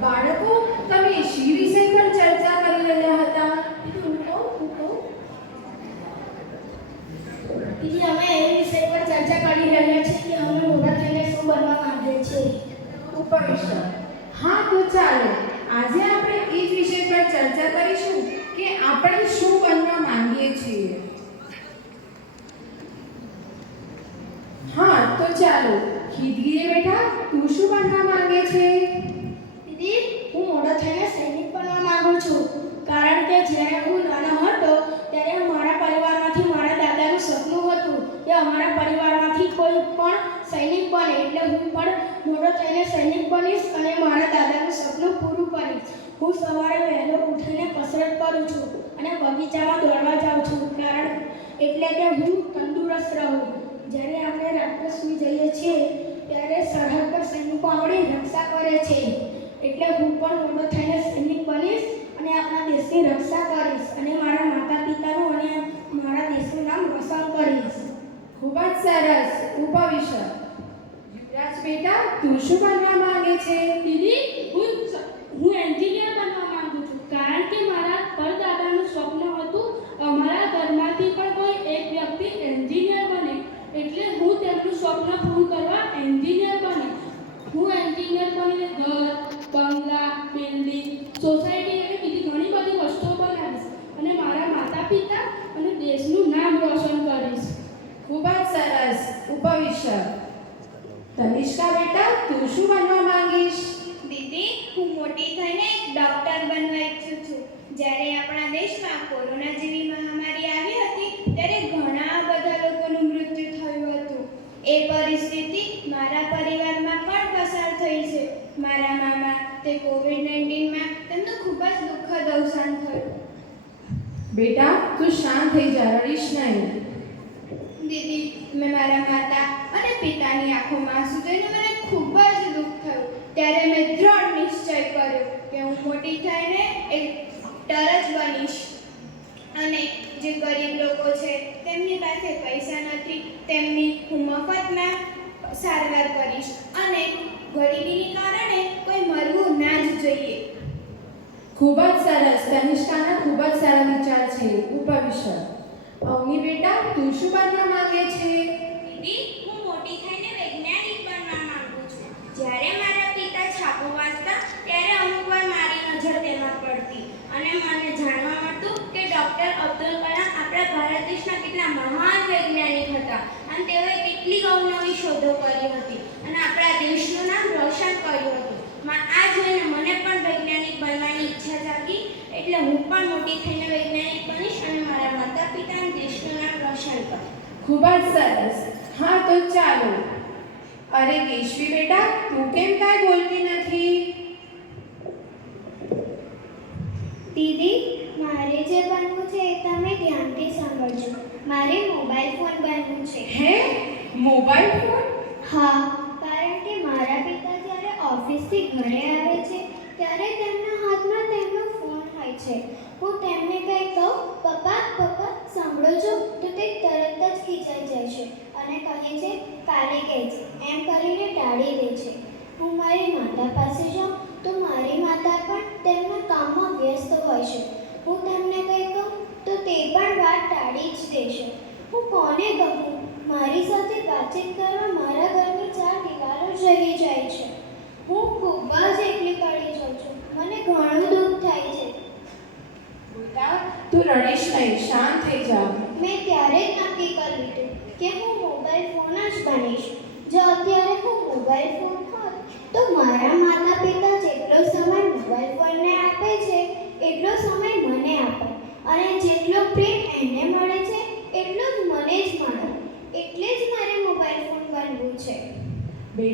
બાળકો તમે શી વિશે પણ ચર્ચા કરી રહ્યા હતા? હું કહું, અમે એ વિશે પણ ચર્ચા કરી રહ્યા છીએ કે અમે મોટા થઈને શું બનવા માંગીએ છીએ ઉપનિષદ હા તો ચાલો. આજે આપણે એ જ વિષય પર ચર્ચા કરીશું કે આપણે શું બનવા માંગીએ છીએ. હા તો ચાલો. ખીદગીરે બેટા, તું શું બનવા માંગે છે? દીદી, હું મોટો થઈને સૈનિક બનવા માંગુ છું. કારણ કે જ્યારે હું નાનો હતો, ત્યારે મારા પરિવારમાંથી મારા દાદાનું સપનું હતું કે અમારા પરિવારમાંથી કોઈ પણ સૈનિક બને. એટલે હું પણ મોટો થઈને સૈનિક બનીશ અને મારા દાદાનું સપનું પૂરું કરીશ. હું સવારે વહેલો ઉઠીને કસરત કરું છું અને બગીચામાં દોડવા જાઉં છું. કારણ એટલે કે હું તંદુરસ્ત રહું. જ્યારે આપણે રાત્રે સૂઈ જઈએ છીએ ત્યારે સરહદ પર સૈનિકો આપણી રક્ષા કરે છે એટલે હું પણ મોટો થઈને સૈનિક બનીશ અને આપણા દેશની રક્ષા કરીશ અને મારા માતા પિતાનું અને મારા દેશનું નામ રોશન કરીશ. ખૂબ જ સરસ. ઉપવિષ્ટ. યુવરાજ બેટા તું શું બનવા માંગે છે? દીદી હું હું એન્જિનિયર બનવા માંગુ છું કારણ કે મારા પરદાદાનું સ્વપ્ન હતું અમારા ઘરમાંથી પણ કોઈ એક વ્યક્તિ એન્જિનિયર બને એટલે હું તેમનું સ્વપ્ન પૂરું કરવા એન્જિનિયર બને હું એન્જિનિયર બનીને ઘર બંગલા બિલ્ડિંગ સોસાયટી અને બીજી ઘણી બધી વસ્તુઓ બનાવીશ અને મારા માતા પિતા અને દેશનું નામ રોશન કરીશ ખૂબ જ સરસ ઉપવિષ્ટ તનિષ્કા બેટા તું શું બનવા માંગીશ? દીદી હું મોટી થઈને એક ડૉક્ટર બનવા ઈચ્છું છું. જ્યારે આપણા દેશમાં કોરોના જેવી મહામારી આવી હતી ત્યારે ઘણા બધા લોકોનું મૃત્યુ થયું હતું. એ પરિસ્થિતિ મારા પરિવારમાં પણ પસાર થઈ છે. મારા મામા તે કોવિડ નાઇન્ટીનમાં તેમનું ખૂબ જ દુઃખદ અવસાન થયું. બેટા તું શાંત થઈ જા રડીશ નહીં. દીદી મેં મારા માતા અને પિતાની આંખોમાં આંસુ જોઈને મને ખૂબ જ દુઃખ થયું. ત્યારે મેં દ્રઢ નિશ્ચય કર્યો કે હું મોટી થઈને એક જ બનીશ. અને જે ગરીબ લોકો છે તેમની પાસે પૈસા નથી તેમની હું મફતમાં સારવાર કરીશ. અને ગરીબીને કારણે કોઈ મરવું ના જ જોઈએ. ખૂબ જ સરસ. તનિષ્ઠાના ખૂબ જ સારા વિચાર છે. ઉપવિષ્ટ. અવની બેટા તું શું બનવા માંગે છે? દીદી હું મોટી થઈને વૈજ્ઞાનિક બનવા માંગુ છું જ્યારે મારા પિતા છાપું વાંચતા, ત્યારે અમુક વાર મારી નજર તેમાં પડતી. અને મને જાણવા મળતું કે ડૉક્ટર અબ્દુલ કલામ આપણા ભારત દેશના કેટલા મહાન વૈજ્ઞાનિક હતા અને તેઓએ કેટલી અવનવી શોધો કરી હતી અને આપણા દેશનું નામ રોશન કર્યું હતું. આ જોઈને મને પણ વૈજ્ઞાનિક બનવાની ઈચ્છા જાગી, એટલે હું પણ મોટી થઈને વૈજ્ઞાનિક બનીશ અને મારા માતા પિતા દેશનું નામ રોશન કરીશ ખૂબ જ સરસ. હા, તો ચાલો. અરે કેશવી બેટા તું કેમ કાંઈ બોલતી નથી? દીદી મારે જે બનવું છે એ તમે ધ્યાનથી સાંભળજો. મારે મોબાઈલ ફોન બનવું છે. હે? Mobile phone? હા કારણ કે મારા પિતા જ્યારે ઓફિસથી ઘરે આવે છે ત્યારે તેમના હાથમાં તેમનો ફોન હોય છે. હું તેમને કંઈ કહું પપ્પા પપ્પા સાંભળો છો તો તે તરત જ ખીચાઈ જાય છે. અને કહે છે કાલે કહેજે એમ કરીને ટાળી દે છે. હું મારી માતા પાસે જાઉં તો મારી માતા પણ તેમના કામમાં વ્યસ્ત હોય છે. હું તેમને કંઈ કહું તો તે પણ વાત ટાળી જ દેશે. હું કોને કહું? મારી સાથે વાતચીત કરવા મારા ઘરની ચાર દિવાલો જ રહી જાય છે. હું ખૂબ જ એકલી પડી જાઉં છું. મને ઘણું દુઃખ થાય છે. બેટા તું રડીશ નહીં શાંત થઈ જા. મેં ત્યારે જ નક્કી કરી લીધું કે હું મોબાઈલ ફોન જ બનીશ જો અત્યારે હું મોબાઈલ ફોન હોત તો મારા માતા પિતા જેટલો સમય મોબાઈલ ફોનને આપે છે એટલો સમય મને આપે અને જેટલો પ્રેમ એને મળે છે એટલો જ મને જ મળે એટલે જ મારે મોબાઈલ ફોન બનવું છે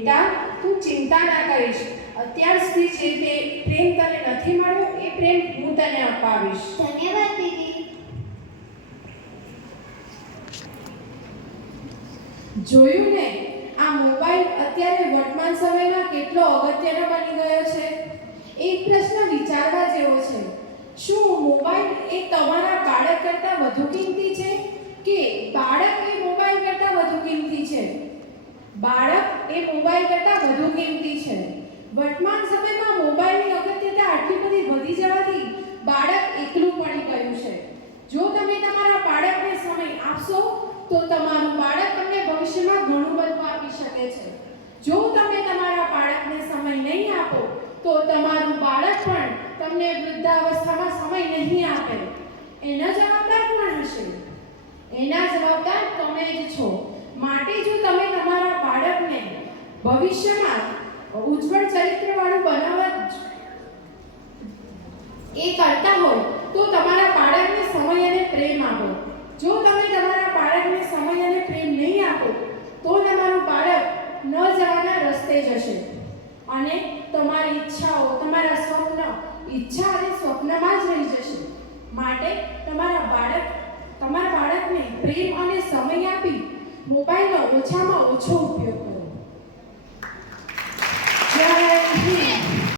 બેટા તું ચિંતા ના કરીશ. અત્યાર સુધી જે તે પ્રેમ તને નથી મળ્યો એ પ્રેમ હું તને અપાવીશ. ધન્યવાદ દીદી. જોયું ને આ મોબાઈલ અત્યારે વર્તમાન સમયમાં કેટલો અગત્યનો બની ગયો છે? એક પ્રશ્ન વિચારવા જેવો છે. શું મોબાઈલ એ તમારા બાળક કરતાં વધુ કિંમતી છે કે બાળક એ મોબાઈલ કરતાં વધુ કિંમતી છે? બાળક એ મોબાઈલ કરતાં વધુ કિંમતી છે. વર્તમાન સમયમાં મોબાઈલની અગત્યતા આટલી બધી વધી જવાથી બાળક એકલું પડી ગયું છે. જો તમે તમારા બાળકને સમય આપશો, તો તમારું બાળક તમને ભવિષ્યમાં ઘણું બધું આપી શકે છે. જો તમે તમારા બાળકને સમય નહીં આપો, તો તમારું બાળક પણ તમને વૃદ્ધાવસ્થામાં સમય નહીં આપે. એના જવાબદાર કોણ હશે? એના જવાબદાર તમે જ છો. માટે જો તમે તમારા બાળકને ભવિષ્યમાં ઉજ્જવળ ચરિત્રવાળું બનાવવા એ કરતા હોય, તો તમારા બાળકને સમય અને પ્રેમ આપો. જો તમે તમારા બાળકને સમય અને પ્રેમ નહીં આપો તો તમારું બાળક ન જવાના રસ્તે જશે અને તમારી ઈચ્છાઓ તમારા સ્વપ્ન ઈચ્છા અને સ્વપ્નમાં જ રહી જશે માટે તમારા બાળક તમારા બાળકને પ્રેમ અને સમય આપી મોબાઈલનો ઓછામાં ઓછો